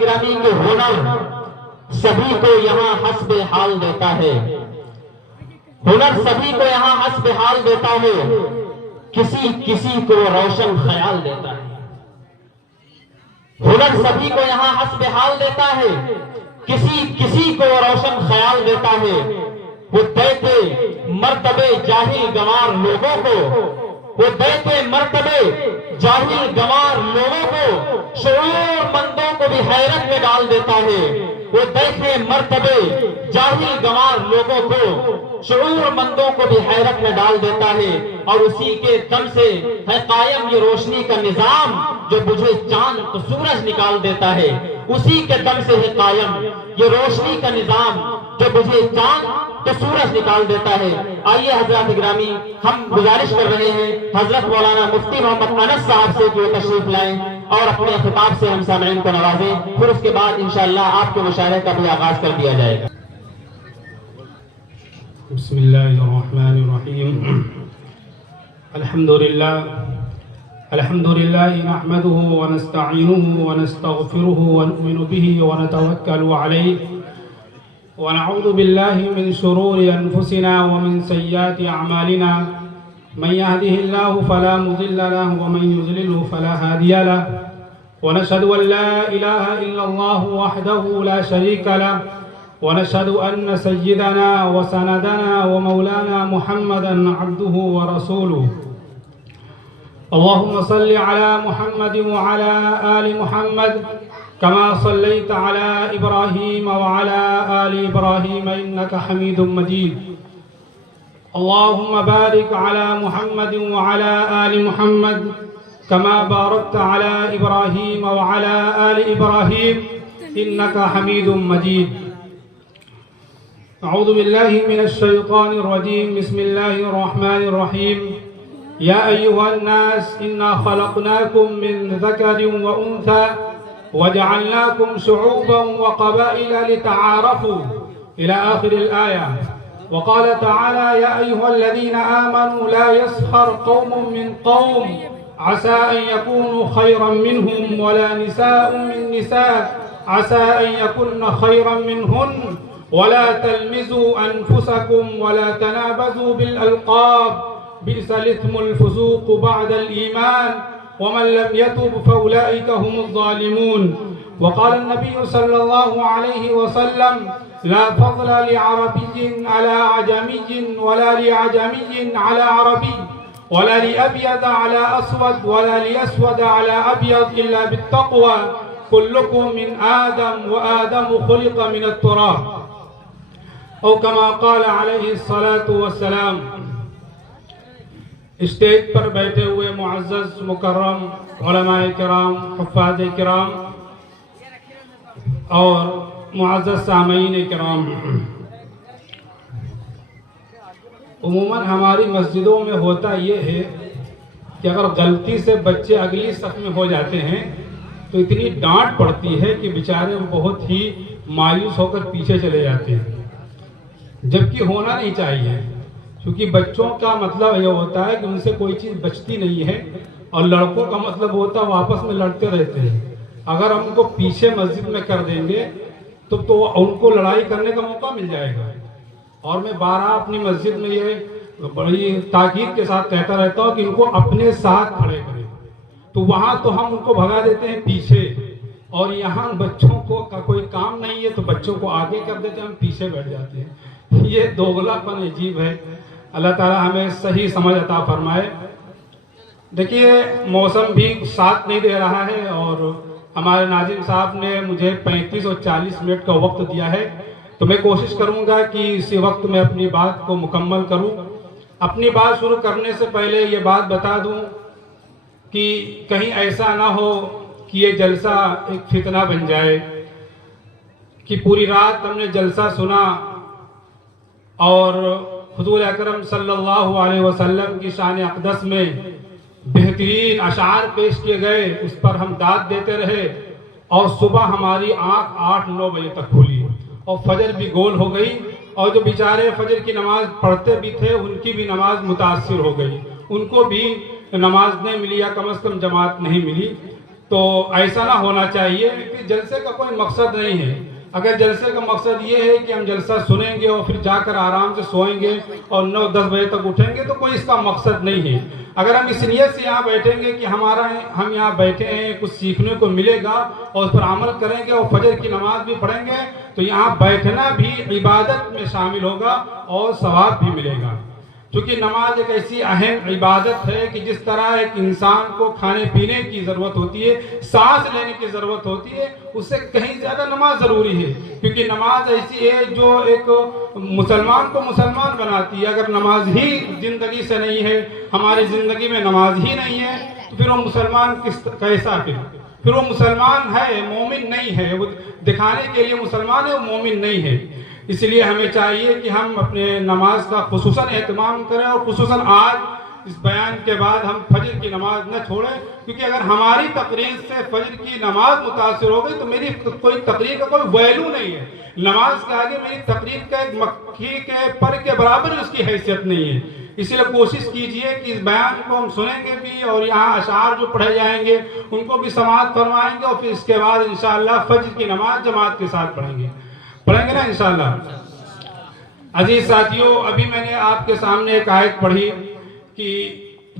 گرامی کے ہنر سبھی کو یہاں حسب حال دیتا ہے، ہنر سبھی کو یہاں حسب حال دیتا ہے، کسی کسی کو روشن خیال دیتا ہے۔ ہنر سبھی کو یہاں حسب حال دیتا ہے، کسی کسی کو روشن خیال دیتا ہے۔ وہ دیتے مرتبے جاہل گنوار لوگوں کو، وہ دیتے مرتبے جاہل گنوار لوگوں کو، شعور مندوں کو بھی حیرت میں ڈال دیتا ہے۔ وہ دیتے مرتبے جاہل گنوار لوگوں کو، شعور مندوں کو بھی حیرت میں ڈال دیتا ہے۔ اور اسی کے دم سے ہے قائم یہ روشنی کا نظام، جو بجھے چاند تو سورج نکال دیتا ہے۔ اسی کے دم سے ہے قائم یہ روشنی کا نظام، جو بجھے چاند تو سورج نکال دیتا ہے۔ آئیے حضرات گرامی، ہم گزارش کر رہے ہیں حضرت مولانا مفتی محمد انس صاحب سے کہ وہ تشریف لائیں اور اپنے خطاب سے ہم سامعین کو نوازیں، پھر اس کے بعد انشاءاللہ آپ کے مشاعرے کا بھی آغاز کر دیا جائے گا۔ بسم اللہ الرحمن الرحیم۔ الحمدللہ نحمده ونستعینه ونستغفره ونؤمن به ونتوکل علیہ، ونعوذ باللہ من شرور انفسنا ومن سیئات اعمالنا، من يهده الله فلا مضل له ومن يضلل فلا هادي له، ونشهد ان لا اله الا الله وحده لا شريك له، ونشهد ان سيدنا وسندنا ومولانا محمدا عبده ورسوله۔ اللهم صل على محمد وعلى آل محمد كما صليت على إبراهيم وعلى آل إبراهيم إنك حميد مجيد۔ اللهم بارك على محمد وعلى آل محمد كما باركت على إبراهيم وعلى آل إبراهيم إنك حميد مجيد۔ أعوذ بالله من الشيطان الرجيم، بسم الله الرحمن الرحيم۔ يا أيها الناس إنا خلقناكم من ذكر وأنثى وجعلناكم شعوبا وقبائل لتعارفوا إلى آخر الآية۔ وقال تعالى يا أيها الذين آمنوا لا يسخر قوم من قوم عسى أن يكونوا خيرا منهم ولا نساء من نساء عسى أن يكن خيرا منهن ولا تلمزوا أنفسكم ولا تنابزوا بالألقاب بئس الإثم الفسوق بعد الإيمان ومن لم يتب فأولئك هم الظالمون۔ وقال النبي صلى الله عليه وسلم لا فضل لعربي على عجمي ولا لعجمي على عربي ولا لأبيض على أسود ولا لأسود على أبيض إلا بالتقوى كلكم من آدم وآدم خلق من التراب، او كما قال عليه الصلاة والسلام۔ اسٹیج پر بیٹھے ہوئے معزز مکرم علماء کرام، حفاظ کرام اور معزز سامعین کرام، عموماً ہماری مسجدوں میں ہوتا یہ ہے کہ اگر غلطی سے بچے اگلی صف میں ہو جاتے ہیں تو اتنی ڈانٹ پڑتی ہے کہ بیچارے بہت ہی مایوس ہو کر پیچھے چلے جاتے ہیں، جبکہ ہونا نہیں چاہیے، کیونکہ بچوں کا مطلب یہ ہوتا ہے کہ ان سے کوئی چیز بچتی نہیں ہے، اور لڑکوں کا مطلب ہوتا ہے وہ آپس میں لڑتے رہتے ہیں۔ اگر ہم ان کو پیچھے مسجد میں کر دیں گے تو ان کو لڑائی کرنے کا موقع مل جائے گا۔ اور میں بارہا اپنی مسجد میں یہ بڑی تاکید کے ساتھ کہتا رہتا ہوں کہ ان کو اپنے ساتھ کھڑے کریں، تو وہاں تو ہم ان کو بھگا دیتے ہیں پیچھے، اور یہاں بچوں کو کا کوئی کام نہیں ہے تو بچوں کو آگے کر دیتے ہیں، ہم پیچھے بیٹھ جاتے ہیں۔ یہ دوغلا پن عجیب ہے۔ اللہ تعالیٰ ہمیں صحیح سمجھ عطا فرمائے۔ دیکھیے موسم بھی ساتھ نہیں دے رہا ہے، اور ہمارے ناظم صاحب نے مجھے 35 اور 40 منٹ کا وقت دیا ہے، تو میں کوشش کروں گا کہ اسی وقت میں اپنی بات کو مکمل کروں۔ اپنی بات شروع کرنے سے پہلے یہ بات بتا دوں کہ کہیں ایسا نہ ہو کہ یہ جلسہ ایک فتنہ بن جائے کہ پوری رات ہم نے جلسہ سنا اور حضور اکرم صلی اللہ علیہ وسلم کی شان اقدس میں بہترین اشعار پیش کیے گئے، اس پر ہم داد دیتے رہے، اور صبح ہماری آنکھ 8-9 بجے تک کھلی اور فجر بھی گول ہو گئی، اور جو بیچارے فجر کی نماز پڑھتے بھی تھے ان کی بھی نماز متاثر ہو گئی، ان کو بھی نماز نہیں ملی یا کم از کم جماعت نہیں ملی۔ تو ایسا نہ ہونا چاہیے کہ جلسے کا کوئی مقصد نہیں ہے. اگر جلسے کا مقصد یہ ہے کہ ہم جلسہ سنیں گے اور پھر جا کر آرام سے سوئیں گے اور 9-10 بجے تک اٹھیں گے تو کوئی اس کا مقصد نہیں ہے. اگر ہم اس نیت سے یہاں بیٹھیں گے کہ ہم یہاں بیٹھے ہیں کچھ سیکھنے کو ملے گا اور اس پر عمل کریں گے اور فجر کی نماز بھی پڑھیں گے تو یہاں بیٹھنا بھی عبادت میں شامل ہوگا اور ثواب بھی ملے گا. کیونکہ نماز ایک ایسی اہم عبادت ہے کہ جس طرح ایک انسان کو کھانے پینے کی ضرورت ہوتی ہے، سانس لینے کی ضرورت ہوتی ہے، اس سے کہیں زیادہ نماز ضروری ہے. کیونکہ نماز ایسی ہے جو ایک مسلمان کو مسلمان بناتی ہے. اگر نماز ہی زندگی سے نہیں ہے، ہماری زندگی میں نماز ہی نہیں ہے تو پھر وہ مسلمان کیسا پھر وہ مسلمان ہے، مومن نہیں ہے. وہ دکھانے کے لیے مسلمان ہے، وہ مومن نہیں ہے. اس لیے ہمیں چاہیے کہ ہم اپنے نماز کا خصوصاً اہتمام کریں اور خصوصاً آج اس بیان کے بعد ہم فجر کی نماز نہ چھوڑیں. کیونکہ اگر ہماری تقریر سے فجر کی نماز متاثر ہو گئی تو میری کوئی تقریر کا کوئی ویلو نہیں ہے. نماز کے آگے میری تقریر کا ایک مکھی کے پر کے برابر اس کی حیثیت نہیں ہے. اس لیے کوشش کیجئے کہ اس بیان کو ہم سنیں گے بھی اور یہاں اشعار جو پڑھے جائیں گے ان کو بھی سماعت فرمائیں گے اور پھر اس کے بعد انشاءاللہ فجر کی نماز جماعت کے ساتھ پڑھیں گے نا انشاءاللہ. عزیز ساتھیوں، ابھی میں نے آپ کے سامنے ایک آیت پڑھی کہ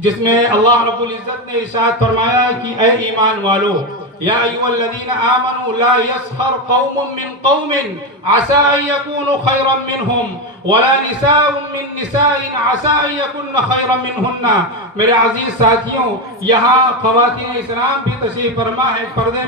جس میں اللہ رب العزت نے ارشاد فرمایا کہ اے ایمان والو، یا ایھا الذین آمنوا لا یسخر قوم من قوم عسى ان یکونوا خیرا منہم ولا نساء من نساء عسى ان یکن خیرا منہن. میرے عزیز ساتھیوں، یہاں خواتین اسلام بھی تشریف فرما ہے پردے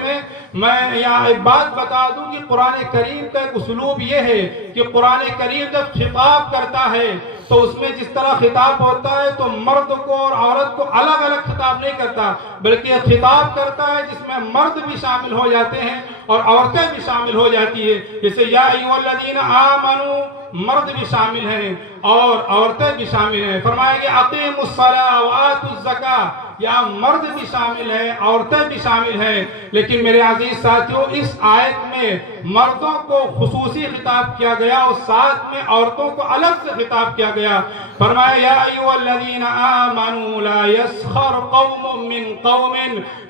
میں یہاں ایک بات بتا دوں کہ قرآن کریم کا ایک اسلوب یہ ہے کہ قرآن کریم جب خطاب کرتا ہے تو اس میں جس طرح خطاب ہوتا ہے تو مرد کو اور عورت کو الگ الگ خطاب نہیں کرتا، بلکہ خطاب کرتا ہے جس میں مرد بھی شامل ہو جاتے ہیں اور عورتیں بھی شامل ہو جاتی ہے. جیسے یا ایھا الذین آمنوا، مرد بھی شامل ہیں اور عورتیں بھی شامل ہیں. فرمایا کہ اقیموا الصلاۃ وآتوا الزکاۃ، یا مرد بھی شامل ہیں، عورتیں بھی شامل ہیں. لیکن میرے عزیز ساتھیوں، اس آیت میں مردوں کو خصوصی خطاب کیا گیا اور ساتھ میں عورتوں کو الگ سے خطاب کیا گیا. فرمایا یا ایھا الذین آمنوا لا یسخر قوم من قوم،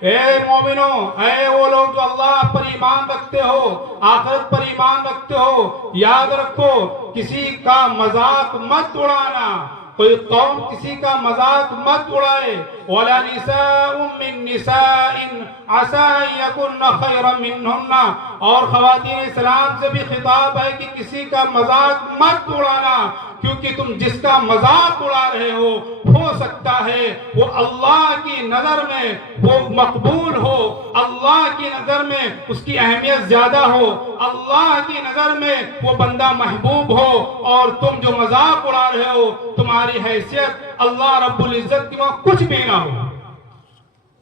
اے مومنوں، اے وہ لوگ جو اللہ پر ایمان رکھتے ہو، آخرت پر ایمان رکھتے ہو، یاد رکھو کسی کا مذاق مت اڑانا، کوئی قوم کسی کا مذاق مت اڑائے. وَلَا نِسَاءٌ مِّن نِّسَاءٍ عَسَىٰ أَن يَكُنَّ خَيْرًا مِّنْهُنَّ، اور خواتین اسلام سے بھی خطاب ہے کہ کسی کا مذاق مت اڑانا، کیونکہ تم جس کا مذاق اڑا رہے ہو سکتا ہے وہ اللہ کی نظر میں وہ مقبول ہو، اللہ کی نظر میں اس کی اہمیت زیادہ ہو، اللہ کی نظر میں وہ بندہ محبوب ہو، اور تم جو مذاق اڑا رہے ہو تمہاری حیثیت اللہ رب العزت کی وہاں کچھ بھی نہ ہو.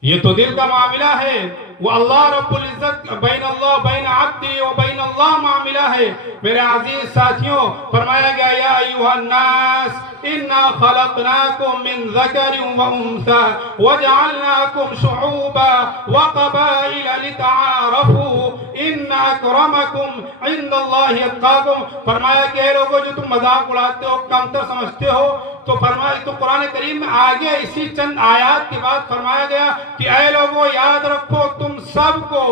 یہ تو دل کا معاملہ ہے، وہ اللہ رب العزت بین عبدی و بین اللہ معاملہ ہے. میرے عزیز ساتھیوں، فرمایا گیا یا ایھا الناس انا خلقناکم من ذکر و انثی وجعلناکم شعوبا وقبائل لتعارفوا ان اکرمکم عند اللہ اتقاکم. فرمایا کہ اے لوگوں جو تم مذاق اڑاتے ہو، کمتر سمجھتے ہو، تو فرمایا تو قرآن کریم میں آگے اسی چند آیات کے بعد فرمایا گیا کہ اے لوگوں یاد رکھو تم سب کو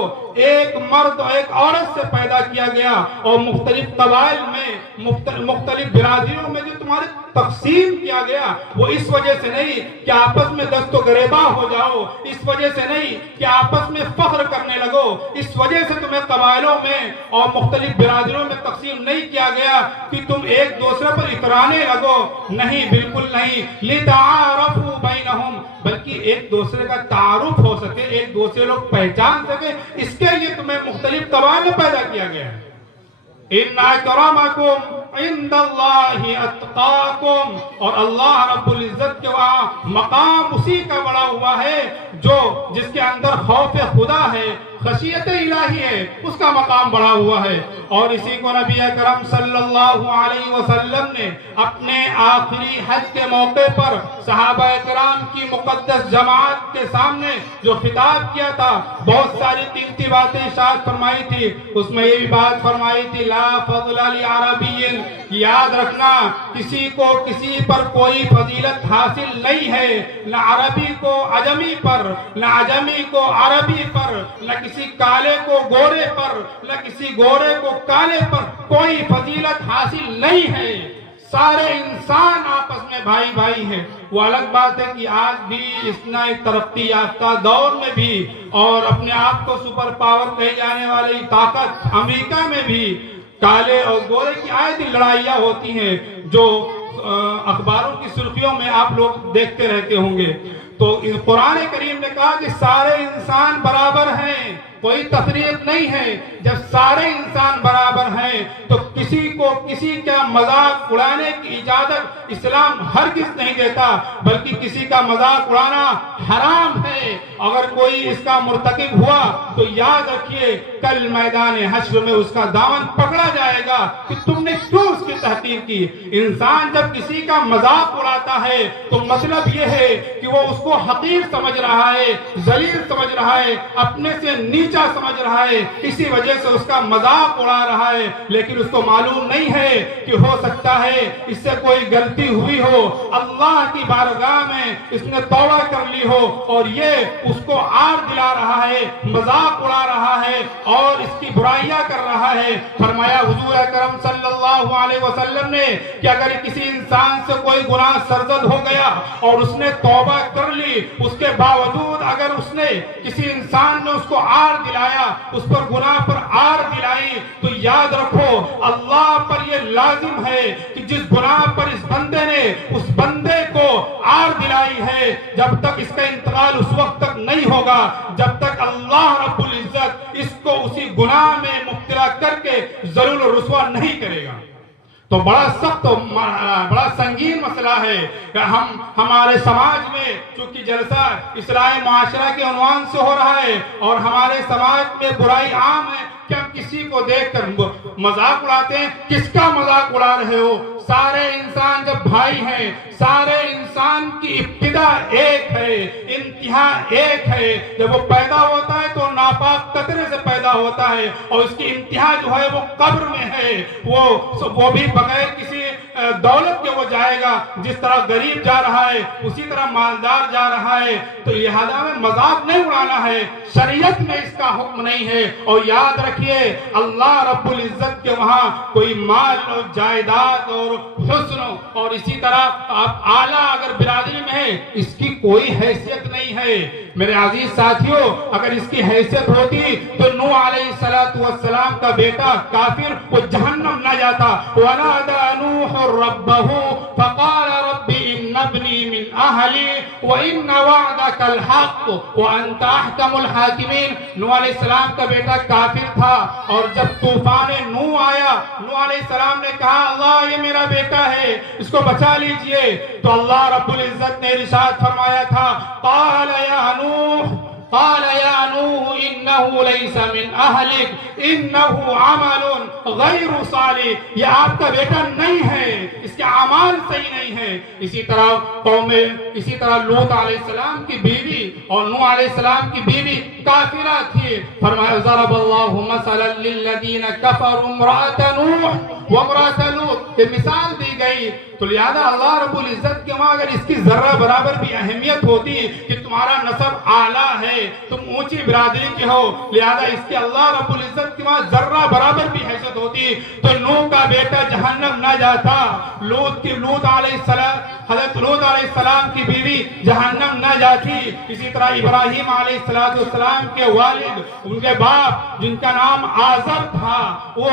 ایک مرد اور ایک عورت سے پیدا کیا گیا، اور مختلف قبائل میں مختلف برادریوں میں جو تمہارے تقسیم کیا گیا وہ اس وجہ سے نہیں کہ آپس میں دست و گریباں ہو جاؤ، اس وجہ سے نہیں کہ آپس میں فخر کرنے لگو، اس وجہ سے تمہیں قبائلوں میں اور مختلف برادریوں میں تقسیم نہیں کیا گیا کہ تم ایک دوسرے پر اترانے لگو. نہیں، بالکل نہیں. لِتَعَارَفُوا بَيْنَهُمْ، بلکہ ایک دوسرے کا تعارف ہو سکے، ایک دوسرے لوگ پہچان سکے، اس کے لیے تمہیں مختلف قبائل میں پیدا کیا گیا ہے. ان اکرمکم عند اللہ اتقاکم، اور اللہ رب العزت کے وہاں مقام اسی کا بڑا ہوا ہے جو جس کے اندر خوف خدا ہے، خشیت الہی ہے اس کا مقام بڑھا ہوا ہے. اور اسی کو نبی اکرم صلی اللہ علیہ وسلم نے اپنے آخری حج کے موقع پر صحابہ کرام کی مقدس جماعت کے سامنے جو خطاب کیا تھا بہت ساری قیمتی باتیں ارشاد فرمائی تھی. اس میں یہ بھی بات فرمائی تھی لا فضل لعربی، یاد رکھنا کسی کو کسی پر کوئی فضیلت حاصل نہیں ہے، نہ عربی کو عجمی پر، نہ عجمی کو عربی پر، نہ کسی کالے کو گورے پر، نہ کسی گورے کو کالے پر کوئی فضیلت حاصل نہیں ہے. سارے انسان آپس میں بھائی بھائی ہیں. وہ الگ بات ہے کہ آج بھی اس نئے ترقی یافتہ دور میں بھی اور اپنے آپ کو سپر پاور کہے جانے والی طاقت امریکہ میں بھی کالے اور گورے کی آئے دن لڑائیاں ہوتی ہیں جو اخباروں کی سرخیوں میں آپ لوگ دیکھتے رہتے ہوں گے. تو قرآن کریم نے کہا کہ سارے انسان برابر ہیں، کوئی تفریق نہیں ہے. جب سارے انسان برابر ہیں تو کسی کو کسی کا مذاق اڑانے کی اجازت اسلام ہرگز نہیں دیتا، بلکہ کسی کا مذاق اڑانا حرام ہے. اگر کوئی اس کا مرتکب ہوا تو یاد رکھیے کل میدان حشر میں اس کا دامن پکڑا جائے گا کہ تم نے کیوں اس کی تحقیر کی. انسان جب کسی کا مذاق اڑاتا ہے تو مطلب یہ ہے کہ وہ اس کو حقیر سمجھ رہا ہے، ذلیل سمجھ رہا ہے، اپنے سے نیچا سمجھ رہا ہے، اسی وجہ سے اس کا مذاق اڑا رہا ہے. لیکن اس کو معلوم نہیں ہے کہ ہو سکتا ہے اس سے کوئی غلطی ہوئی ہو، اللہ کی بارگاہ میں اس نے توبہ کر لی ہو اور یہ اس کو عار دلا رہا ہے، مذاق اڑا رہا ہے اور اس کی برائیاں کر رہا ہے. فرمایا حضور اکرم صلی اللہ علیہ وسلم نے کہ اگر کسی انسان سے کوئی گناہ سرزد ہو گیا اور اس نے توبہ کر لی، اس کے باوجود اگر اس نے کسی انسان نے اس کو عار دلایا، اس پر گناہ پر عار دلائی، تو یاد رکھو اللہ پر یہ لازم ہے کہ جس گناہ پر اس بندے نے اس بندے کو عار دلائی ہے، جب تک اس کا انتقال اس وقت تک نہیں ہوگا جب تک اللہ رب العزت اس کو اسی گناہ میں مبتلا کر کے ذلیل و رسوا نہیں کرے گا. تو بڑا سخت بڑا سنگین مسئلہ ہے کہ ہمارے سماج میں چونکہ جلسہ اصلاح معاشرہ کے عنوان سے ہو رہا ہے اور ہمارے سماج میں برائی عام ہے کہ ہم کسی کو دیکھ کر مذاق اڑاتے ہیں. کس کا مذاق اڑا رہے ہو؟ سارے انسان جب بھائی ہیں، سارے انسان کی ابتدا ایک ہے، انتہا ایک ہے. جب وہ پیدا ہوتا ہے تو ناپاک قطرے سے پیدا ہوتا ہے اور اس کی انتہا جو ہے وہ قبر میں ہے. وہ بھی بغیر کسی دولت کے وہ جائے گا. جس طرح غریب جا رہا ہے اسی طرح مالدار جا رہا ہے. تو لہذا میں مذاق نہیں اڑانا ہے، شریعت میں اس کا حکم نہیں ہے. اور یاد رکھیے اللہ رب العزت کے وہاں کوئی مال اور جائیداد اور حسن اور اسی طرح آپ اعلیٰ اگر برادری میں ہے اس کی کوئی حیثیت نہیں ہے. میرے عزیز ساتھیوں، اگر اس کی حیثیت ہوتی تو نوح علیہ السلام کا بیٹا کافر وہ جہنم نہ جاتا. وَنَادَى نُوحٌ رَبَّهُ فَقَالَ رَبِّ إِنَّ ابْنِي مِنْ أَهْلِي وَإِنَّ وَعْدَكَ الْحَقُّ وَأَنْتَ أَحْكَمُ الْحَاكِمِينَ. نوح علیہ السلام کا بیٹا کافر تھا اور جب طوفان نوح آیا، نوح علیہ السلام نے کہا اللہ یہ میرا بیٹا ہے، اس کو بچا لیجئے. تو اللہ رب العزت نے ارشاد فرمایا تھا قال يا نوح إنه ليس من أهلك إنه عمل غير صالح. یہ آپ کا بیٹا نہیں ہے، اس کے اعمال صحیح نہیں ہیں. اسی طرح لوط علیہ السلام کی بیوی اور نوح علیہ السلام کی بیوی کافرہ تھی. فرمایا ضرب اللہ مثلا للذین کفروا امرأة نوح وامرأة لوط. یہ مثال دی گئی. تو لہذا اللہ رب العزت کے وہاں اگر اس کی ذرہ برابر بھی اہمیت ہوتی کہ تمہارا نسب اعلیٰ ہے، تم اونچی برادری کے ہو، لہذا اس کے اللہ رب العزت کے وہاں ذرہ برابر بھی حیثیت ہوتی تو نوح کا بیٹا جہنم نہ جاتا. حضرت لوط علیہ السلام کی بیوی جہنم نہ جاتی. اسی طرح ابراہیم علیہ السلام کے والد، ان کے باپ جن کا نام آزر تھا، وہ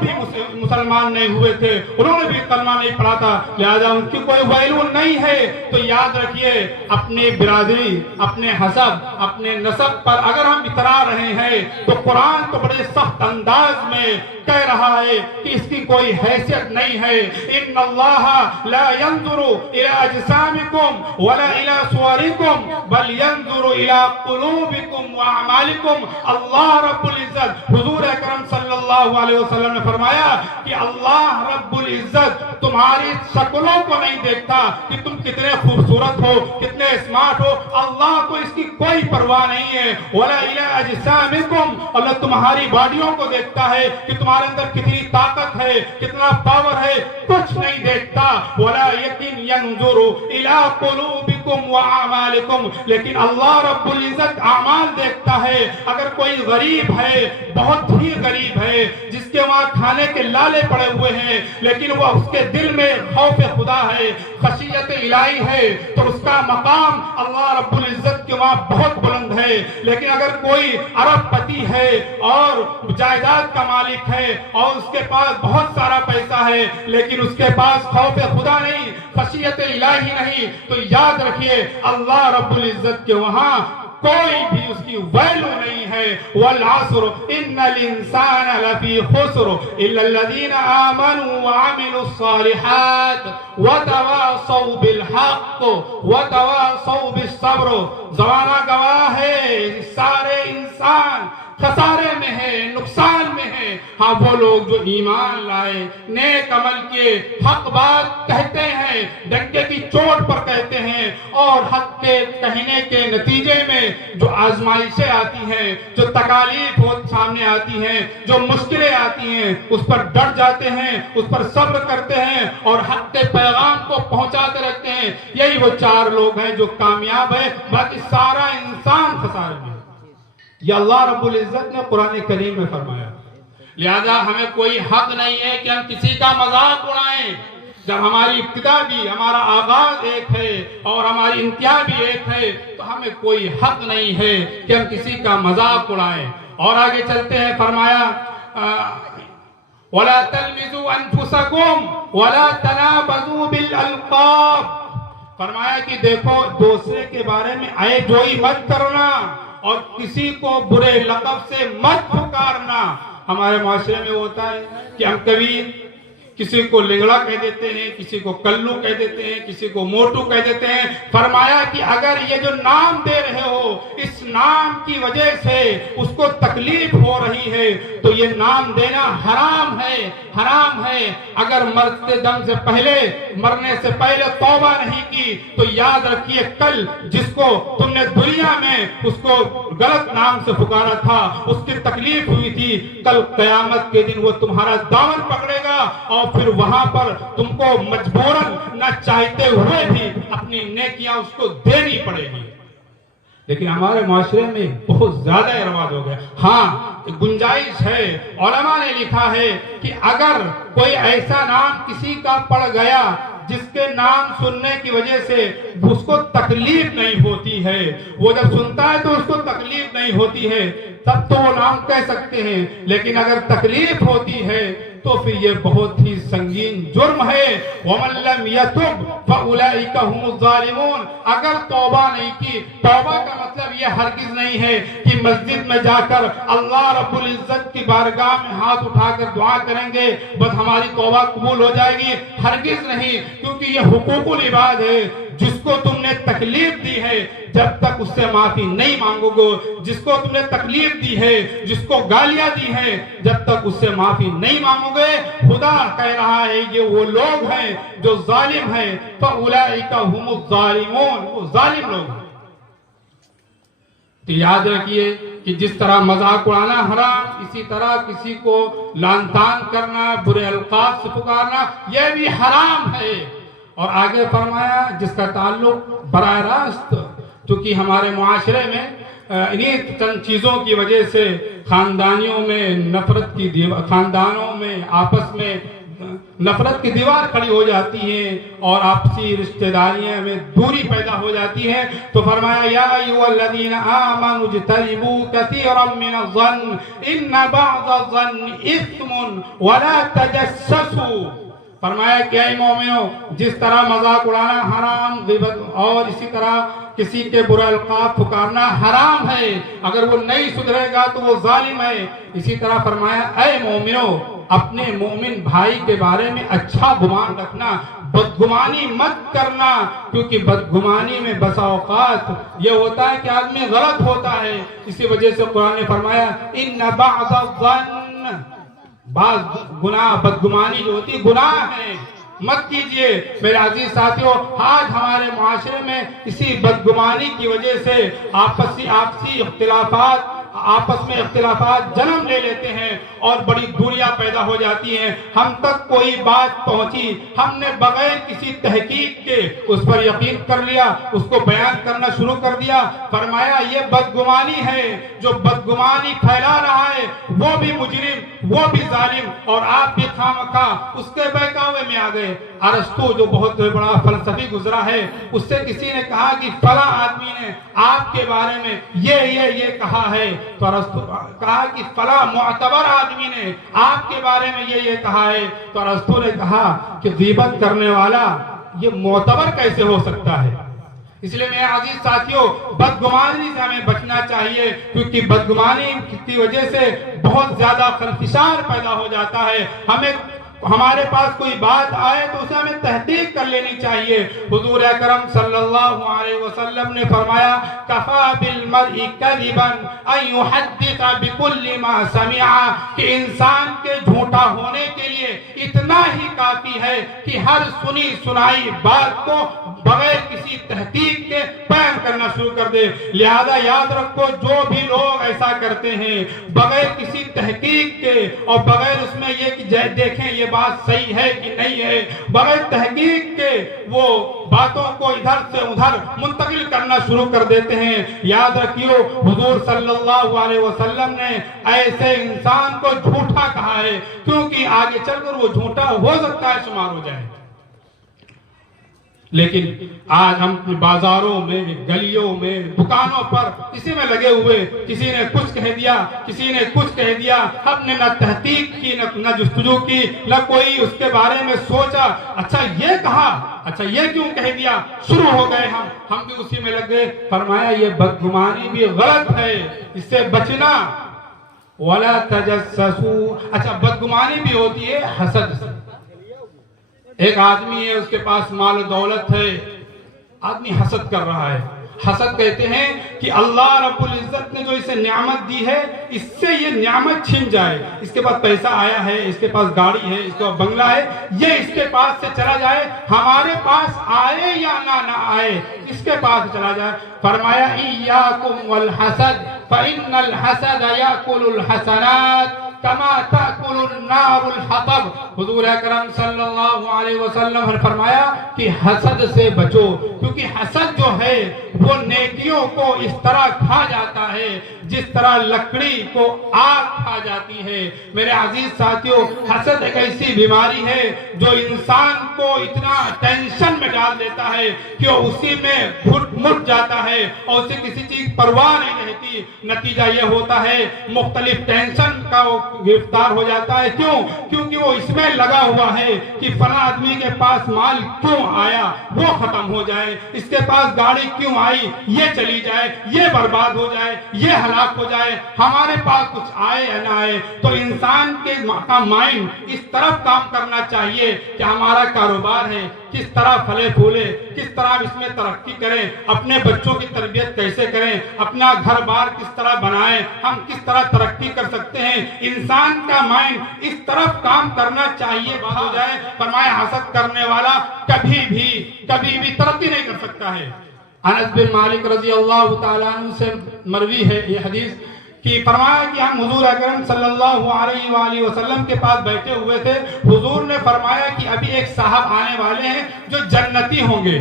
بھی مسلمان نہیں ہوئے تھے، انہوں نے بھی کلمہ نہیں پڑھا تھا، لہذا ان کی کوئی ویلو نہیں ہے. تو یاد رکھیے اپنی برادری، اپنے حسب، اپنے نسب پر اگر ہم اترا رہے ہیں تو قرآن تو بڑے سخت انداز میں کہہ رہا ہے کہ اس کی کوئی حیثیت نہیں ہے. ان اللہ لا ينظر إلى أجسامكم ولا إلى صوركم بل ينظر إلى قلوبكم وأعمالكم. اللہ رب العزت، حضور اکرم صلی اللہ علیہ وسلم نے فرمایا کہ اللہ رب العزت تمہاری شکلوں کو نہیں دیکھتا کہ تم کتنے خوبصورت ہو، کتنے اسمارٹ ہو. اللہ کو اس کی کوئی پرواہ نہیں ہے. ولا إلى أجسامكم، اللہ تمہاری باڈیوں کو دیکھتا ہے کہ تمہارے اندر کتنی طاقت ہے، کتنا پاور ہے، کچھ نہیں دیکھتا. ولكن ينظر إلى قلوبكم وأعمالكم، لیکن اللہ رب العزت اعمال دیکھتا ہے. اگر کوئی غریب ہے، بہت ہی غریب ہے، جس کے وہاں کھانے کے لالے پڑے ہوئے ہیں لیکن وہ اس کے دل میں خوف خدا ہے، خشیت الہی ہے، تو اس کا مقام اللہ رب العزت کے وہاں بہت بلند ہے. لیکن اگر کوئی ارب پتی ہے اور جائیداد کا مالک ہے اور اس کے پاس بہت سارا پیسہ ہے لیکن اس کے پاس خوف خدا نہیں، خشیت الہی نہیں، تو یاد رکھیے اللہ رب العزت کے وہاں کوئی بھی اس کی ویلو نہیں ہے. والعصر ان الانسان لفی خسر الا الذین آمنوا وعملوا الصالحات وتواصوا بالحق وتواصوا بالصبر. زمانہ گواہ ہے سارے انسان خسارے میں ہے، نقصان میں ہے. ہاں وہ لوگ جو ایمان لائے، نیک عمل کے، حق بات کہتے ہیں، ڈنکے کی چوٹ پر کہتے ہیں، اور حق کے کہنے کے نتیجے میں جو آزمائشیں آتی ہیں، جو تکالیف سامنے آتی ہیں، جو مشکلیں آتی ہیں، اس پر ڈٹ جاتے ہیں، اس پر صبر کرتے ہیں اور حق کے پیغام کو پہنچاتے رہتے ہیں. یہی وہ چار لوگ ہیں جو کامیاب ہیں، باقی سارا انسان خسارے میں. یہ اللہ رب العزت نے قرآن کریم میں فرمایا. لہذا ہمیں کوئی حق نہیں ہے کہ ہم کسی کا مذاق اڑائیں. جب ہماری ابتدا بھی، ہمارا آغاز ایک ہے اور ہماری انتہا بھی ایک ہے، تو ہمیں کوئی حق نہیں ہے کہ ہم کسی کا مذاق اڑائیں. اور آگے چلتے ہیں، فرمایا وَلَا تَلْمِزُوا أَنفُسَكُمْ وَلَا تَنَابَزُوا بِالْأَلْقَابِ. فرمایا کہ دیکھو دوسرے کے بارے میں عیب جوئی مت کرنا اور کسی کو برے لقب سے مت پکارنا. ہمارے معاشرے میں ہوتا ہے کہ ہم کبھی کسی کو لنگڑا کہہ دیتے ہیں، کسی کو کلو کہہ دیتے ہیں، کسی کو موٹو کہہ دیتے ہیں. فرمایا کہ اگر یہ جو نام دے رہے ہو اس نام کی وجہ سے اس کو تکلیف ہو رہی ہے تو یہ نام دینا حرام ہے، حرام ہے. اگر مرتے دم سے پہلے، مرنے سے پہلے توبہ نہیں کی تو یاد رکھیے کل جس کو تم نے دنیا میں اس کو غلط نام سے پکارا تھا، اس کی تکلیف ہوئی تھی، کل قیامت کے دن وہ تمہارا دامن پکڑے گا اور پھر وہاں پر تم کو مجبوراً نہ چاہتے ہوئے بھی اپنی نیکیاں اس کو دینی پڑے گی. لیکن ہمارے معاشرے میں بہت زیادہ رواج ہو گیا. ہاں گنجائش ہے، علماء نے لکھا ہے کہ اگر کوئی ایسا نام کسی کا پڑ گیا جس کے نام سننے کی وجہ سے اس کو تکلیف نہیں ہوتی ہے، وہ جب سنتا ہے تو اس کو تکلیف نہیں ہوتی ہے، تب تو وہ نام کہہ سکتے ہیں. لیکن اگر تکلیف ہوتی ہے تو پھر یہ بہت ہی سنگین جرم ہے. وَمَن لَّمْ يَتُبْ فَأُولَٰئِكَ هُمُ الظَّالِمُونَ. اگر توبہ نہیں کی، توبہ کا مطلب یہ ہرگز نہیں ہے کہ مسجد میں جا کر اللہ رب العزت کی بارگاہ میں ہاتھ اٹھا کر دعا کریں گے بس ہماری توبہ قبول ہو جائے گی. ہرگز نہیں، کیونکہ یہ حقوق العباد ہے. جس کو تم نے تکلیف دی ہے جب تک اس سے معافی نہیں مانگو گے، جس کو تم نے تکلیف دی ہے، جس کو گالیاں دی ہیں، جب تک اس سے معافی نہیں مانگو گے، خدا کہہ رہا ہے یہ وہ لوگ ہیں جو ظالم ہیں. فَأُولَٰئِكَ هُمُ الظَّالِمُونَ. وہ ظالم لوگ ہیں. تو یاد رکھیے کہ جس طرح مذاق اڑانا حرام، اسی طرح کسی کو لعن طعن کرنا، برے القاب سے پکارنا یہ بھی حرام ہے. اور آگے فرمایا جس کا تعلق براہ راست، چونکہ ہمارے معاشرے میں انہی چند چیزوں کی وجہ سے خاندانیوں میں نفرت کی دیوار، خاندانوں میں آپس میں نفرت کی دیوار کھڑی ہو جاتی ہے اور آپسی رشتہ داریاں میں دوری پیدا ہو جاتی ہے. تو فرمایا یا ایھا الذین آمنوا اجتنبوا کثیرا من الظن ان بعض الظن اثم ولا تجسسوا. فرمایا کہ اے مومنو، جس طرح مذاق اڑانا حرام، غیبت اور اسی طرح کسی کے برا القاب پکارنا حرام ہے، اگر وہ نہیں سدھرے گا تو وہ ظالم ہے. اسی طرح فرمایا اے مومنو، اپنے مومن بھائی کے بارے میں اچھا گمان رکھنا، بدگمانی مت کرنا، کیونکہ بدگمانی میں بسا اوقات یہ ہوتا ہے کہ آدمی غلط ہوتا ہے۔ اسی وجہ سے قرآن نے فرمایا ان بعض الظن، بعض گناہ بدگمانی جو ہوتی گناہ ہے، مت کیجئے۔ میرے عزیز ساتھیوں، آج ہمارے معاشرے میں اسی بدگمانی کی وجہ سے آپس میں اختلافات جنم لے لیتے ہیں اور بڑی دوریاں پیدا ہو جاتی ہیں۔ ہم تک کوئی بات پہنچی، ہم نے بغیر کسی تحقیق کے اس پر یقین کر لیا، اس کو بیان کرنا شروع کر دیا۔ فرمایا یہ بدگمانی ہے، جو بدگمانی پھیلا رہا ہے وہ بھی مجرم، وہ بھی ظالم، اور آپ بھی خامخواہ اس کے بہکاوے میں آ گئے۔ ارسطو جو بہت بڑا فلسفی گزرا ہے، اس سے کسی نے کہا کہ فلاں آدمی نے آپ کے بارے میں یہ کہا ہے، تو ارسطو کہا کہ فلاں معتبر آدمی نے آپ کے بارے میں یہ کہا ہے، تو ارسطو نے کہا کہ غیبت کرنے والا یہ معتبر کیسے ہو سکتا ہے؟ اس لیے میرے عزیز ساتھیوں، بدگمانی سے ہمیں بچنا چاہیے، کیونکہ بدگمانی کی وجہ سے بہت زیادہ خلفشار پیدا ہو جاتا ہے۔ ہمارے پاس کوئی بات آئے تو اسے ہمیں تحقیق کر لینی چاہیے۔ حضور اکرم صلی اللہ علیہ وسلم نے فرمایا کفا بالمرء کذبا ان یحدث بكل ما سمع، کہ انسان کے جھوٹا ہونے کے لیے اتنا ہی کافی ہے کہ ہر سنی سنائی بات کو بغیر کسی تحقیق کے بیان کرنا شروع کر دے۔ لہذا یاد رکھو، جو بھی لوگ ایسا کرتے ہیں بغیر کسی تحقیق کے اور بغیر اس میں یہ کہ دیکھیں یہ بات صحیح ہے کہ نہیں ہے، بغیر تحقیق کے وہ باتوں کو ادھر سے ادھر منتقل کرنا شروع کر دیتے ہیں، یاد رکھیو حضور صلی اللہ علیہ وسلم نے ایسے انسان کو جھوٹا کہا ہے، کیونکہ آگے چل کر وہ جھوٹا ہو سکتا ہے، شمار ہو جائے۔ لیکن آج ہم بازاروں میں، گلیوں میں، دکانوں پر اسی میں لگے ہوئے، کسی نے کچھ کہہ دیا، کسی نے کچھ کہہ دیا، ہم نے نہ تحقیق کی، نہ جستجو کی، نہ کوئی اس کے بارے میں سوچا اچھا یہ کہا، اچھا یہ کیوں کہہ دیا، شروع ہو گئے ہم بھی اسی میں لگ گئے۔ فرمایا یہ بدگمانی بھی غلط ہے، اس سے بچنا۔ وَلَا تَجَسَّسُوا، اچھا بدگمانی بھی ہوتی ہے حسد سے۔ ایک آدمی ہے، اس کے پاس مال و دولت ہے، آدمی حسد کر رہا ہے۔ حسد کہتے ہیں کہ اللہ رب العزت نے جو اسے نعمت دی ہے، اس سے یہ نعمت چھن جائے۔ اس کے پاس پیسہ آیا ہے، اس کے پاس گاڑی ہے، اس کے پاس بنگلہ ہے، یہ اس کے پاس سے چلا جائے، ہمارے پاس آئے یا نہ آئے، اس کے پاس چلا جائے۔ فرمایا ایاکم والحسد فإن الحسد یاکل الحسنات کما تاکل النار الحطب۔ حضور اکرم صلی اللہ علیہ وسلم نے فرمایا کہ حسد سے بچو، کیونکہ حسد جو ہے وہ نیکیوں کو اس طرح کھا جاتا ہے جس طرح لکڑی کو آگ کھا جاتی ہے۔ میرے عزیز ساتھیوں، حسد ایک ایسی بیماری ہے جو انسان کو اتنا ٹینشن میں ڈال دیتا ہے کہ وہ اسی میں گھٹ مٹ جاتا ہے اور اسے کسی چیز پرواہ نہیں رہتی۔ نتیجہ یہ ہوتا ہے مختلف ٹینشن کا وہ گرفتار ہو جاتا ہے۔ کیونکہ وہ اس میں لگا ہوا ہے کہ فلاں آدمی کے پاس مال کیوں آیا وہ ختم ہو جائے، اس کے پاس گاڑی کیوں آئی یہ چلی جائے، یہ برباد ہو جائے، یہ ہلاک ہو جائے، ہمارے پاس کچھ آئے یا نہ آئے۔ تو انسان کے مائنڈ اس طرف کام کرنا چاہیے کہ ہمارا کاروبار ہے کس طرح پھلے پھولے، کس طرح اس میں ترقی کریں، اپنے بچوں کی تربیت کیسے کریں، اپنا گھر بار کس طرح بنائیں، ہم کس طرح ترقی کر سکتے ہیں۔ انسان کا مائنڈ اس طرف کام کرنا چاہیے، بات ہو جائے۔ فرمایا حسد کرنے والا کبھی بھی ترقی نہیں کر سکتا ہے۔ انس بن مالک رضی اللہ تعالیٰ عنہ سے مروی ہے یہ حدیث کہ فرمایا کہ ہم حضور اکرم صلی اللہ علیہ وآلہ وسلم کے پاس بیٹھے ہوئے تھے، حضور نے فرمایا کہ ابھی ایک صاحب آنے والے ہیں جو جنتی ہوں گے۔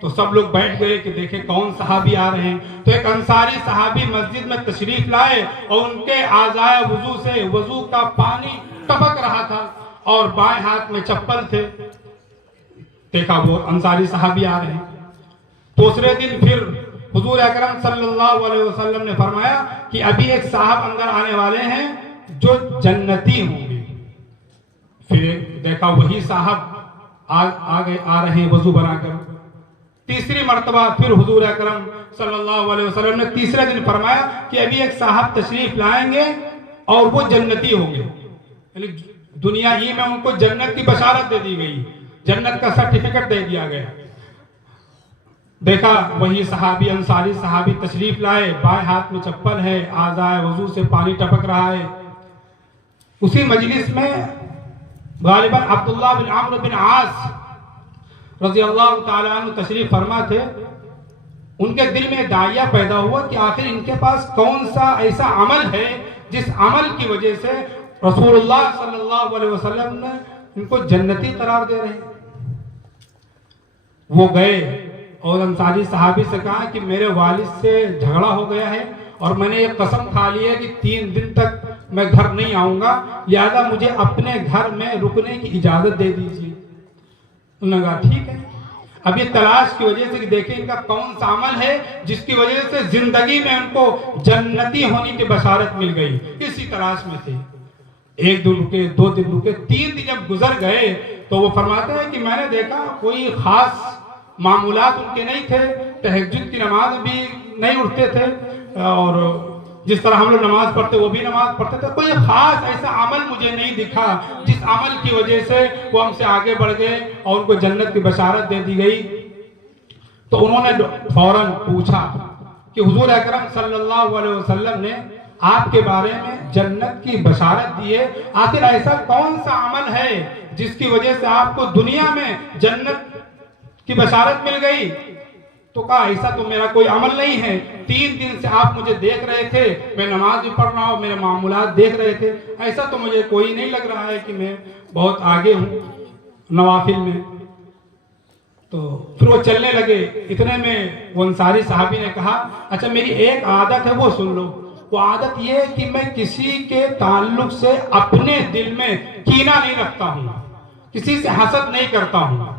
تو سب لوگ بیٹھ گئے کہ دیکھیں کون صحابی آ رہے ہیں۔ تو ایک انصاری صحابی مسجد میں تشریف لائے اور ان کے اعضائے وضو سے وضو کا پانی ٹپک رہا تھا اور بائیں ہاتھ میں چپل تھے۔ دیکھا وہ انصاری صحابی آ رہے ہیں۔ دوسرے دن پھر حضور اکرم صلی اللہ علیہ وسلم نے فرمایا کہ ابھی ایک صاحب اندر آنے والے ہیں جو جنتی ہوں گے۔ پھر دیکھا وہی صاحب آ رہے ہیں وضو بنا کر۔ تیسری مرتبہ پھر حضور اکرم صلی اللہ علیہ وسلم نے تیسرے دن فرمایا کہ ابھی ایک صاحب تشریف لائیں گے اور وہ جنتی ہوں گے، یعنی دنیا ہی میں ان کو جنت کی بشارت دے دی گئی۔ جنت کا سرٹیفکیٹ دے دیا گیا۔ دیکھا وہی صحابی، انصاری صحابی تشریف لائے، بائیں ہاتھ میں چپل ہے، آزائے وضو سے پانی ٹپک رہا ہے۔ اسی مجلس میں غالباً عبداللہ بن عمرو بن عاص رضی اللہ تعالیٰ عنہ تشریف فرما تھے۔ ان کے دل میں داعیہ پیدا ہوا کہ آخر ان کے پاس کون سا ایسا عمل ہے جس عمل کی وجہ سے رسول اللہ صلی اللہ علیہ وسلم نے ان کو جنتی قرار دے رہے ہیں۔ وہ گئے اور انصاری صحابی سے کہا کہ میرے والد سے جھگڑا ہو گیا ہے اور میں نے یہ قسم کھا لی ہے کہ 3 دن تک میں گھر نہیں آؤں گا، لہذا مجھے اپنے گھر میں رکنے کی اجازت دے دیجیے۔ انہوں نے کہا ٹھیک ہے۔ اب یہ تلاش کی وجہ سے کہ دیکھیں ان کا کون سا عمل ہے جس کی وجہ سے زندگی میں ان کو جنتی ہونے کی بشارت مل گئی، اسی تلاش میں تھے۔ 1 دن رکے، 2 دن رکے، 3 دن جب گزر گئے تو وہ فرماتے ہیں کہ میں نے دیکھا کوئی خاص معمولات ان کے نہیں تھے، تہجد کی نماز بھی نہیں اٹھتے تھے، اور جس طرح ہم لوگ نماز پڑھتے وہ بھی نماز پڑھتے تھے۔ کوئی خاص ایسا عمل مجھے نہیں دکھا جس عمل کی وجہ سے وہ ہم سے آگے بڑھ گئے اور ان کو جنت کی بشارت دے دی گئی۔ تو انہوں نے فوراً پوچھا کہ حضور اکرم صلی اللہ علیہ وسلم نے آپ کے بارے میں جنت کی بشارت دی ہے، آخر ایسا کون سا عمل ہے جس کی وجہ سے آپ کو دنیا میں جنت کی بشارت مل گئی؟ تو کہا ایسا تو میرا کوئی عمل نہیں ہے، 3 دن سے آپ مجھے دیکھ رہے تھے، میں نماز بھی پڑھ رہا ہوں، میرے معمولات دیکھ رہے تھے، ایسا تو مجھے کوئی نہیں لگ رہا ہے کہ میں بہت آگے ہوں نوافل میں۔ تو پھر وہ چلنے لگے، اتنے میں وہ انصاری صحابی نے کہا اچھا میری ایک عادت ہے وہ سن لو۔ وہ عادت یہ ہے کہ میں کسی کے تعلق سے اپنے دل میں کینہ نہیں رکھتا ہوں، کسی سے حسد نہیں کرتا ہوں۔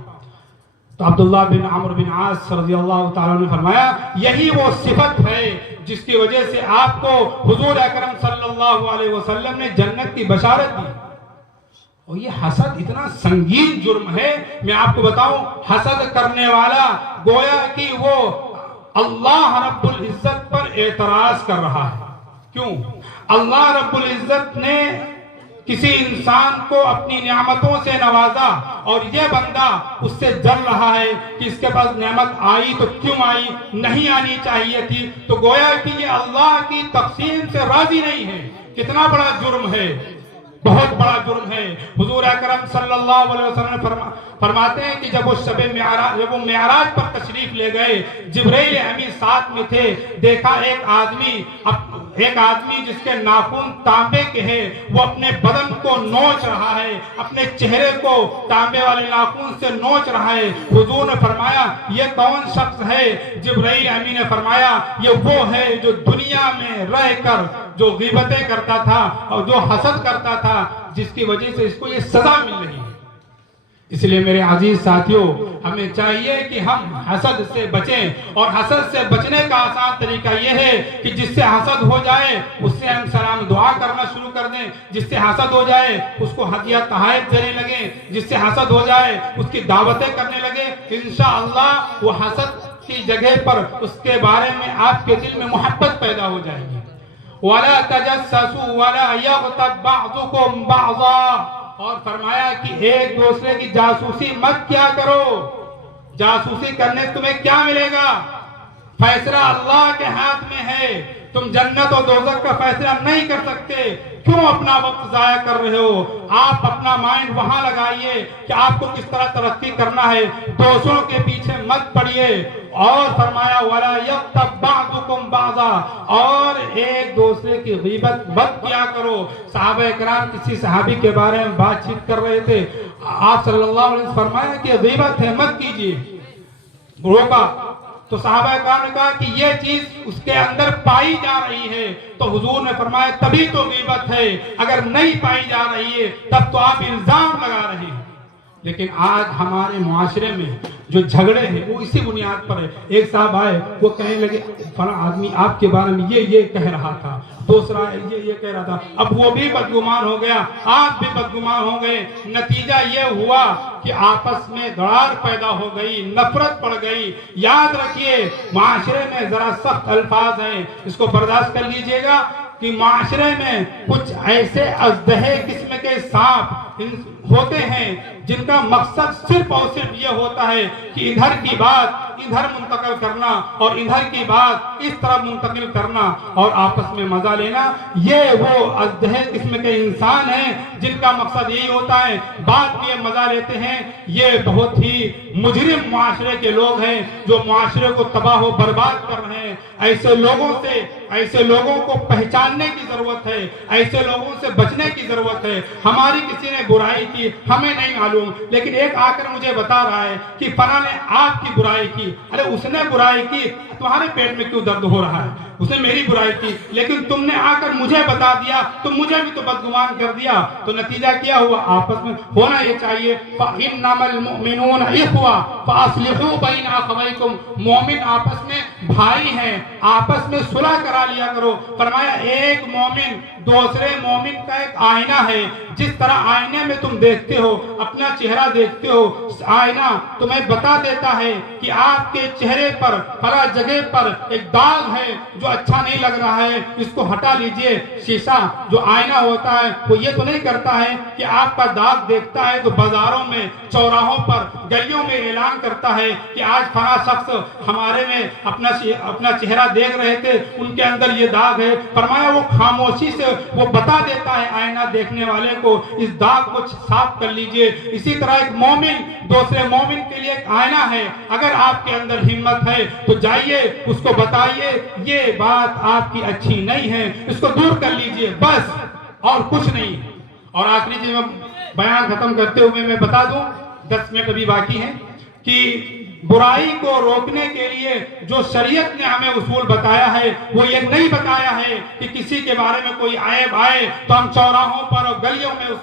تو عبداللہ بن عمرو بن عاص رضی اللہ تعالیٰ نے فرمایا یہی وہ صفت ہے جس کی وجہ سے آپ کو حضور اکرم صلی اللہ علیہ وسلم نے جنت کی بشارت دی۔ اور یہ حسد اتنا سنگین جرم ہے، میں آپ کو بتاؤں، حسد کرنے والا گویا کہ وہ اللہ رب العزت پر اعتراض کر رہا ہے۔ کیوں؟ اللہ رب العزت نے کسی انسان کو اپنی نعمتوں سے نوازا اور یہ بندہ اس سے جل رہا ہے کہ اس کے پاس نعمت آئی تو کیوں آئی، نہیں آنی چاہیے تھی، تو گویا کہ یہ اللہ کی تقسیم سے راضی نہیں ہے۔ کتنا بڑا جرم ہے، بہت بڑا جرم ہے۔ حضور اکرم صلی اللہ علیہ وسلم فرماتے ہیں کہ جب وہ معراج پر تشریف لے گئے، جبرائیل امین ساتھ میں تھے، دیکھا ایک آدمی جس کے ناخن تانبے کے ہیں، وہ اپنے بدن کو نوچ رہا ہے، اپنے چہرے کو تانبے والے ناخن سے نوچ رہا ہے۔ حضور نے فرمایا یہ کون شخص ہے؟ جبرائیل امین نے فرمایا یہ وہ ہے جو دنیا میں رہ کر جو غیبتیں کرتا تھا اور جو حسد کرتا تھا، جس کی وجہ سے اس کو یہ سزا مل رہی ہے۔ اس لیے میرے عزیز ساتھیوں، ہمیں چاہیے کہ ہم حسد سے بچیں، اور حسد سے بچنے کا آسان طریقہ یہ ہے کہ جس سے حسد ہو جائے اس سے ہم سلام دعا کرنا شروع کر دیں، جس سے حسد ہو جائے اس کو ہدیہ تحائف دینے لگیں، جس سے حسد ہو جائے اس کی دعوتیں کرنے لگیں، انشاءاللہ وہ حسد کی جگہ پر اس کے بارے میں آپ کے دل میں محبت پیدا ہو جائے گی۔ وَلَا تَجَسَّسُوا وَلَا يَغْتَبْ بَعْضُكُمْ بَعْضًا، اور فرمایا کہ ایک دوسرے کی جاسوسی مت کیا کرو۔ جاسوسی کرنے سے تمہیں کیا ملے گا؟ فیصلہ اللہ کے ہاتھ میں ہے، تم جنت اور دوزخ کا فیصلہ نہیں کر سکتے، کیوں اپنا وقت ضائع کر رہے ہو؟ آپ اپنا مائنڈ وہاں لگائیے کہ آپ کو کس طرح ترقی کرنا ہے، دوسروں کے پیچھے مت پڑیے۔ اور فرمایا وَلَا يَغْتَبْ بَعْضُكُمْ بَعْضًا، اور ایک دوسرے کی غیبت مت کیا کرو۔ صحابہ اکرام کسی صحابی کے بارے میں بات چیت کر رہے تھے، آپ صلی اللہ علیہ وسلم فرمایا کہ غیبت ہے مت کیجیے، روکا۔ تو صحابہ اکرام نے کہا کہ یہ چیز اس کے اندر پائی جا رہی ہے، تو حضور نے فرمایا تبھی تو غیبت ہے، اگر نہیں پائی جا رہی ہے تب تو آپ الزام لگا رہے ہیں۔ لیکن آج ہمارے معاشرے میں جو جھگڑے ہیں وہ اسی بنیاد پر ہے۔ ایک صاحب آئے، وہ کہنے لگے فلاں آدمی آپ کے بارے میں یہ کہہ رہا تھا، دوسرا یہ کہہ رہا تھا، اب وہ بھی بدگمان ہو گیا، آپ بھی بدگمان ہو گئے۔ نتیجہ یہ ہوا کہ آپس میں دراڑ پیدا ہو گئی، نفرت پڑ گئی۔ یاد رکھیے معاشرے میں ذرا سخت الفاظ ہیں، اس کو برداشت کر لیجئے گا کہ معاشرے میں کچھ ایسے ازدہے قسم کے سانپ ہوتے ہیں جن کا مقصد صرف اور صرف یہ ہوتا ہے کہ ادھر کی بات ادھر منتقل کرنا اور ادھر کی بات اس طرف منتقل کرنا اور آپس میں مزہ لینا، یہ وہ ازدہر قسم کے انسان ہیں جن کا مقصد یہی ہوتا ہے، بات میں مزہ لیتے ہیں۔ یہ بہت ہی مجرم معاشرے کے لوگ ہیں جو معاشرے کو تباہ و برباد کر رہے ہیں۔ ایسے لوگوں کو پہچاننے کی ضرورت ہے، ایسے لوگوں سے بچنے کی ضرورت ہے۔ ہماری کسی نے برائی کی ہمیں نہیں معلوم، لیکن ایک آ کر مجھے بتا رہا ہے کہ فلاں نے آپ کی برائی کی، ارے اس نے برائی کی، تمہارے پیٹ میں کیوں درد ہو رہا ہے؟ اس نے میری برائی کی، لیکن تم نے آ کر مجھے بتا دیا تو مجھے بھی تو بدگمان کر دیا، تو نتیجہ کیا ہوا؟ آپس میں ہونا یہ چاہیے فَإِنَّمَا الْمُؤْمِنُونَ إِخْوَةٌ فَأَصْلِحُوا بَيْنَ أَخَوَيْكُمْ، مومن آپس میں بھائی ہیں، آپس میں صلح کرا لیا کرو۔ فرمایا ایک مومن دوسرے مومن کا ایک آئینہ ہے، جس طرح آئینے میں تم دیکھتے ہو، اپنا چہرہ دیکھتے ہو، آئینہ تمہیں بتا دیتا ہے کہ آپ کے چہرے پر فلاں جگہ پر ایک داغ ہے جو اچھا نہیں لگ رہا ہے، اس کو ہٹا لیجئے۔ شیشہ جو آئینہ ہوتا ہے وہ یہ تو نہیں کرتا ہے کہ آپ کا داغ دیکھتا ہے تو بازاروں میں، چوراہوں پر، گلیوں میں اعلان کرتا ہے کہ آج فلاں شخص ہمارے میں اپنا چہرہ دیکھ رہے تھے، ان کے اندر یہ داغ ہے۔ فرمایا وہ خاموشی سے وہ بتا دیتا ہے آئینہ دیکھنے والے کو، اس داغ کو صاف کر لیجئے۔ اسی طرح ایک مومن دوسرے مومن کے لیے ایک آئینہ ہے، اگر آپ کے اندر ہمت ہے تو جائیے اس کو بتائیے یہ بات آپ کی اچھی نہیں ہے، اس کو دور کر لیجئے، بس اور کچھ نہیں۔ اور آخری چیز میں بیان ختم کرتے ہوئے میں بتا دوں، 10 منٹ ابھی باقی ہیں، کہ برائی کو روکنے کے لیے جو شریعت نے ہمیں اصول بتایا ہے وہ یہ نہیں بتایا ہے کہ کسی کے بارے میں کوئی عیب آئے تو ہم چوراہوں پر اور گلیوں میں اس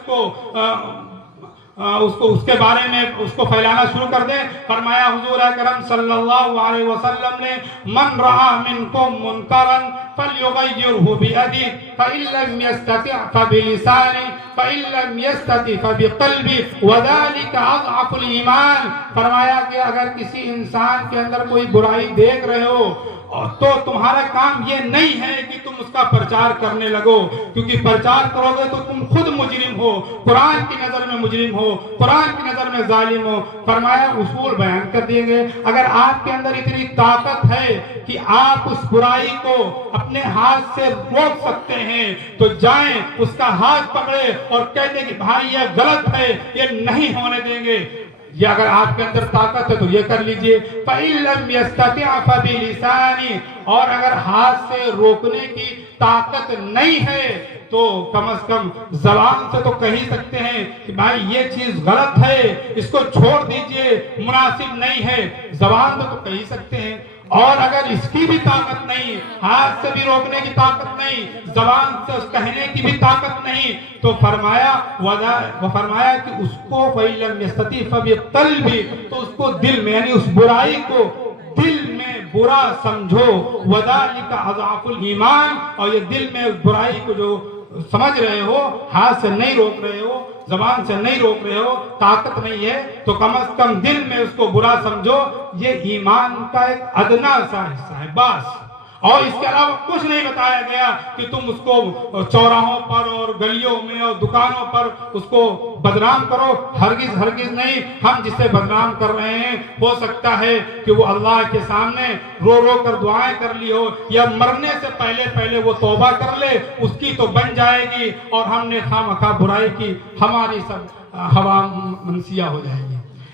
کے بارے میں اس کو پھیلانا شروع کر دیں۔ فرمایا حضور اکرم صلی اللہ علیہ وسلم نے من رأى منکم منکرا فلیغیرہ بیدہ فإن لم یستطع فبلسانہ فإن لم یستطع فبقلبہ وذلک اضعف الایمان۔ فرمایا کہ اگر کسی انسان کے اندر کوئی برائی دیکھ رہے ہو تو تمہارا کام یہ نہیں ہے کہ تم اس کا پرچار کرنے لگو، کیونکہ پرچار کرو گے تو تم خود مجرم ہو، قرآن کی نظر میں مجرم ہو، قرآن کی نظر میں ظالم ہو۔ فرمایا اصول بیان کر دیے گئے، اگر آپ کے اندر اتنی طاقت ہے کہ آپ اس برائی کو اپنے ہاتھ سے روک سکتے ہیں تو جائیں اس کا ہاتھ پکڑے اور کہہ دیں کہ بھائی یہ غلط ہے، یہ نہیں ہونے دیں گے۔ یہ اگر آپ کے اندر طاقت ہے تو یہ کر لیجئے۔ فَإِن لَمْ يَسْتَطِعْ فَبِلِسَانِهِ، اور اگر ہاتھ سے روکنے کی طاقت نہیں ہے تو کم از کم زبان سے تو کہہ ہی سکتے ہیں کہ بھائی یہ چیز غلط ہے، اس کو چھوڑ دیجئے، مناسب نہیں ہے، زبان سے تو کہہ ہی سکتے ہیں۔ اور اگر اس کی بھی طاقت نہیں، ہاتھ سے بھی روکنے کی طاقت نہیں، زبان سے کہنے کی بھی طاقت نہیں، تو فرمایا کہ اس کو فَإِن لَمْ يَسْتَطِعْ فَبِقَلْبِهِ، تو اس کو دل میں، یعنی اس برائی کو دل میں برا سمجھو، وَذَلِكَ أَضْعَفُ الْإِيمَانِ، اور یہ دل میں اس برائی کو جو سمجھ رہے ہو، ہاتھ سے نہیں روک رہے ہو، زبان سے نہیں روک رہے ہو، طاقت نہیں ہے تو کم از کم دل میں اس کو برا سمجھو، یہ ایمان کا ایک ادنا سا حصہ ہے بس۔ اور اس کے علاوہ کچھ نہیں بتایا گیا کہ تم اس کو چوراہوں پر اور گلیوں میں اور دکانوں پر اس کو بدنام کرو، ہرگز ہرگز نہیں۔ ہم جسے بدنام کر رہے ہیں ہو سکتا ہے کہ وہ اللہ کے سامنے رو رو کر دعائیں کر لی ہو، یا مرنے سے پہلے وہ توبہ کر لے، اس کی تو بن جائے گی، اور ہم نے خواہ برائی کی، ہماری سب ہوا منسیہ ہو جائے گی۔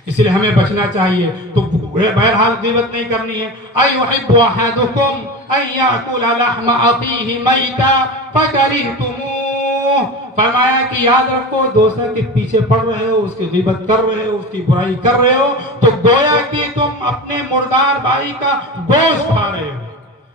اس لیے ہمیں بچنا چاہیے۔ تو بہرحال غیبت نہیں کرنی ہے۔ ایحب احدکم ان یاکل لحم اخیہ میتا فکرہتموہ، فرمایا کہ یاد رکھو دوسرے کے پیچھے پڑ رہے ہو، اس کی غیبت کر رہے ہو، اس کی برائی کر رہے ہو تو گویا کہ تم اپنے مردار بھائی کا گوشت کھا رہے ہو۔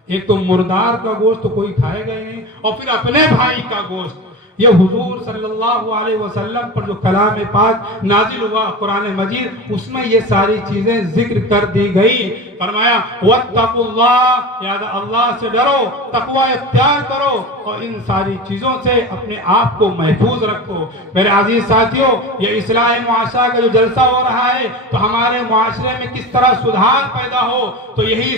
ایک تو مردار کا گوشت تو کوئی کھائے گا نہیں، اور پھر اپنے بھائی کا گوشت۔ یہ حضور صلی اللہ علیہ وسلم پر جو کلام پاک نازل ہوا قرآن مجید، اس میں یہ ساری چیزیں ذکر کر دی گئی۔ فرمایا واتقوا اللہ، یاد اللہ سے ڈرو، تقوی اختیار کرو، اور ان ساری چیزوں سے اپنے آپ کو محفوظ رکھو۔ میرے عزیز ساتھیوں، یہ اصلاح معاشرہ کا جو جلسہ ہو رہا ہے تو ہمارے معاشرے میں کس طرح سدھار پیدا ہو، تو یہی